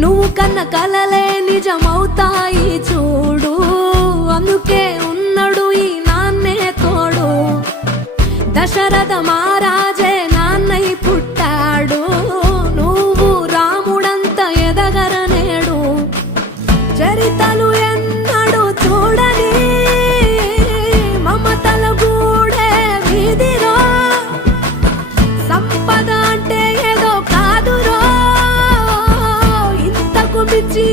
నువ్వు కన్న కలలే నిజమవుతాయి చూడు, అందుకే ఉన్నాడు ఈ నాన్నే తోడు. దశరథ మహారాజే నాన్నై పుట్టాడు, నువ్వు రాముడంత ఎదగరనేడు. చరితలు ఎన్నడు చూడని మమతల గూడే వీధిరో, సంపద అంటే ఏదో కాదురో, ఇంతకు మించి